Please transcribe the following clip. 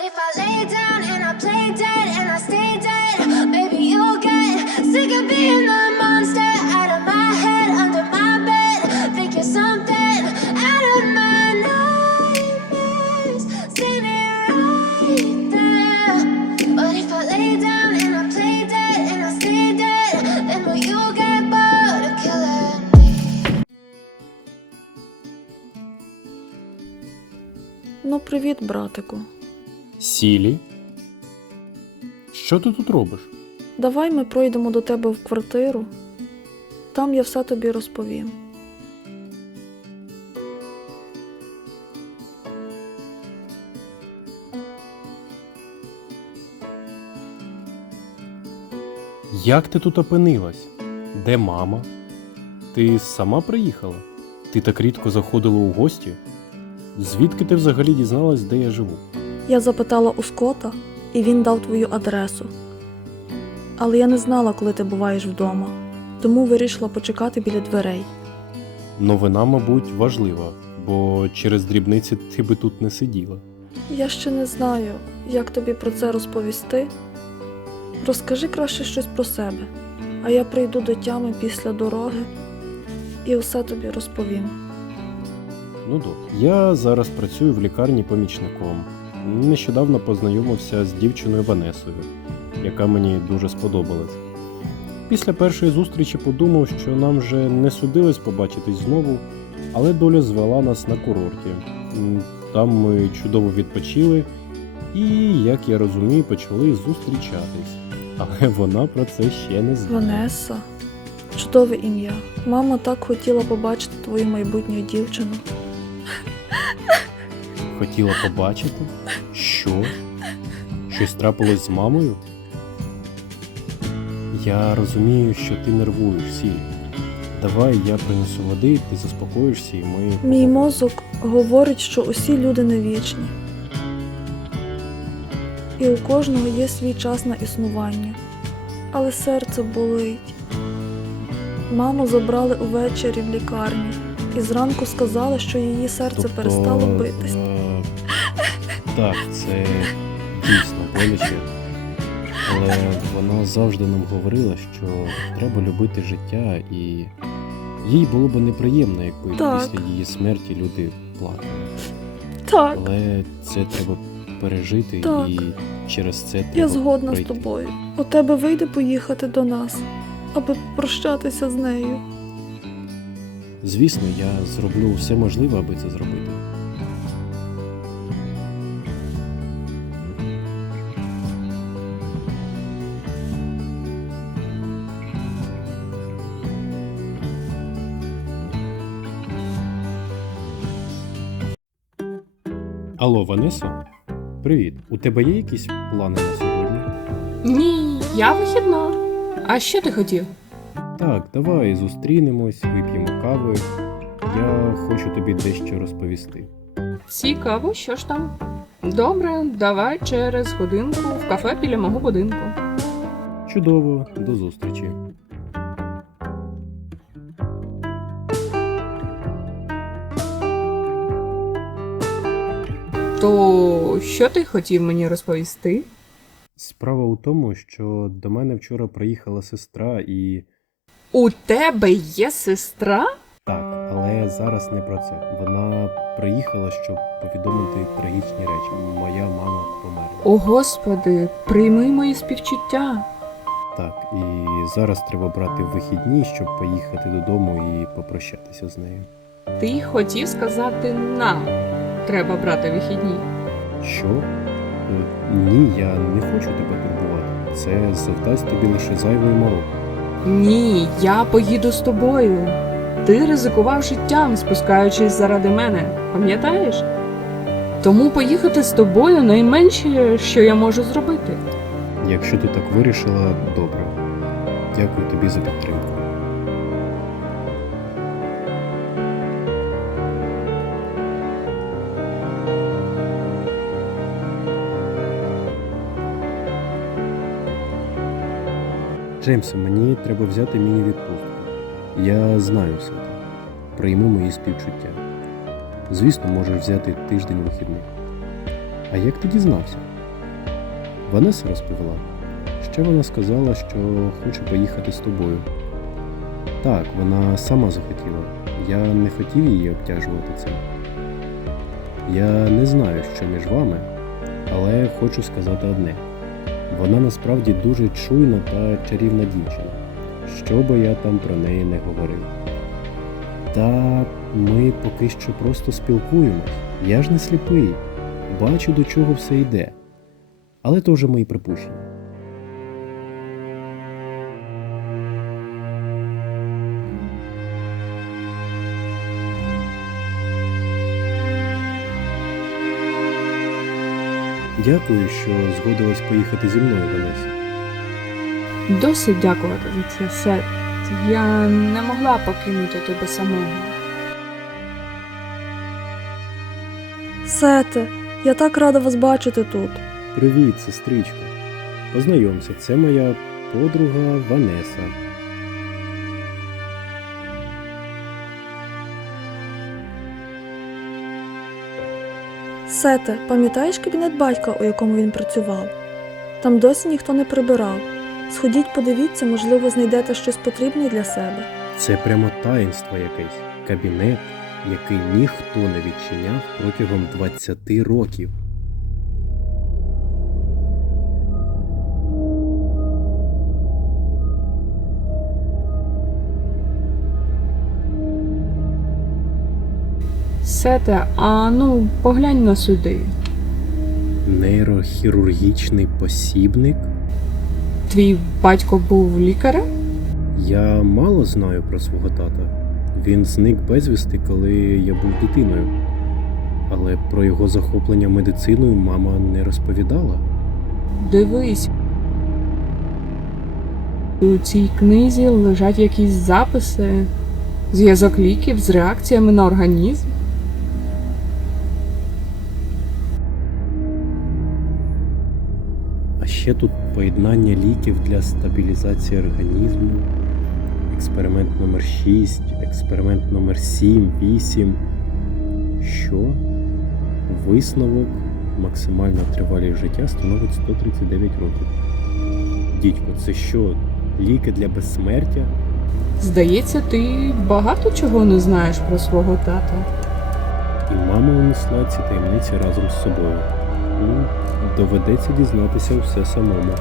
But if I lay down and I play dead and I stay dead, maybe you'll get sick of being the monster out of my head, under my bed. Think you're something out of my nightmares, standing right there. But if I lay down and I play dead and I stay dead, then will you get bored of killing me? Ну, привіт, братику. Сілі? Що ти тут робиш? Давай ми пройдемо до тебе в квартиру. Там я все тобі розповім. Як ти тут опинилась? Де мама? Ти сама приїхала? Ти так рідко заходила у гості? Звідки ти взагалі дізналась, де я живу? Я запитала у Скота, і він дав твою адресу. Але я не знала, коли ти буваєш вдома, тому вирішила почекати біля дверей. Новина, мабуть, важлива, бо через дрібниці ти би тут не сиділа. Я ще не знаю, як тобі про це розповісти. Розкажи краще щось про себе, а я прийду до тями після дороги і все тобі розповім. Ну добре. Я зараз працюю в лікарні помічником. Нещодавно познайомився з дівчиною Ванесою, яка мені дуже сподобалась. Після першої зустрічі подумав, що нам вже не судилось побачитись знову, але доля звела нас на курорті. Там ми чудово відпочили і, як я розумію, почали зустрічатись. Але вона про це ще не знає. Ванеса. Чудове ім'я. Мама так хотіла побачити твою майбутню дівчину. Хотіла побачити? Що? Щось трапилось з мамою? Я розумію, що ти нервуєш, Сіль. Давай я принесу води, ти заспокоїшся і ми. Мій мозок говорить, що усі люди не вічні. І у кожного є свій час на існування. Але серце болить. Маму забрали увечері в лікарню і зранку сказали, що її серце Тобто, перестало битись. Так, це дійсно боляче. Але вона завжди нам говорила, що треба любити життя, і їй було б неприємно, якби Так. після її смерті люди плакали. Так, Але це треба пережити Так. і через це треба я згодна з тобою. У тебе вийде поїхати до нас, аби прощатися з нею. Звісно, я зроблю все можливе, аби це зробити. Алло, Ванесо? Привіт. У тебе є якісь плани на сьогодні? Ні, я вихідна. А що ти хотів? Так, давай зустрінемось, вип'ємо кави. Я хочу тобі дещо розповісти. Цікаво, що ж там? Добре, давай через годинку в кафе біля мого будинку. Чудово, до зустрічі. То що ти хотів мені розповісти? Справа у тому, що до мене вчора приїхала сестра і. У тебе є сестра? Так, але зараз не про це. Вона приїхала, щоб повідомити трагічні речі. Моя мама померла. О, господи, прийми мої співчуття. Так, і зараз треба брати вихідні, щоб поїхати додому і попрощатися з нею. Ти хотів сказати нам. Треба брати вихідні. Що? Е, Ні, я не хочу тебе турбувати. Це завдасть тобі лише зайвої мороки. Ні, я поїду з тобою. Ти ризикував життям, спускаючись заради мене, пам'ятаєш? Тому поїхати з тобою найменше, що я можу зробити. Якщо ти так вирішила, добре. Дякую тобі за підтримку. Джеймсе, мені треба взяти міні-відпустку. Я знаю все це. Прийми мої співчуття. Звісно, можеш взяти тиждень вихідних. А як ти дізнався? Ванеса розповіла. Ще вона сказала, що хоче поїхати з тобою. Так, вона сама захотіла. Я не хотів її обтяжувати цим. Я не знаю, що між вами, але хочу сказати одне: вона насправді дуже чуйна та чарівна дівчина. Що би я там про неї не говорив. Та ми поки що просто спілкуємось. Я ж не сліпий, бачу, до чого все йде. Але то вже мої припущення. Дякую, що згодилась поїхати зі мною, Ванеса. Досить дякувати за це, Сет. Я не могла покинути тебе самого. Сете, я так рада вас бачити тут. Привіт, сестричко. Познайомся, це моя подруга Ванеса. Сете, пам'ятаєш кабінет батька, у якому він працював? Там досі ніхто не прибирав. Сходіть, подивіться, можливо, знайдете щось потрібне для себе. Це прямо таїнство якесь. Кабінет, який ніхто не відчиняв протягом 20 років. Сете, а ну, поглянь на сюди. Нейрохірургічний посібник. Твій батько був лікарем? Я мало знаю про свого тата. Він зник безвісти, коли я був дитиною. Але про його захоплення медициною мама не розповідала. Дивись. У цій книзі лежать якісь записи, зв'язок ліків з реакціями на організм. Ще тут поєднання ліків для стабілізації організму, експеримент номер 6, експеримент номер 7, 8. Що? Висновок максимальна тривалість життя становить 139 років. Дідько, це що? Ліки для безсмертя? Здається, ти багато чого не знаєш про свого тата. І мама унесла ці таємниці разом з собою. Доведеться дізнатися все самому.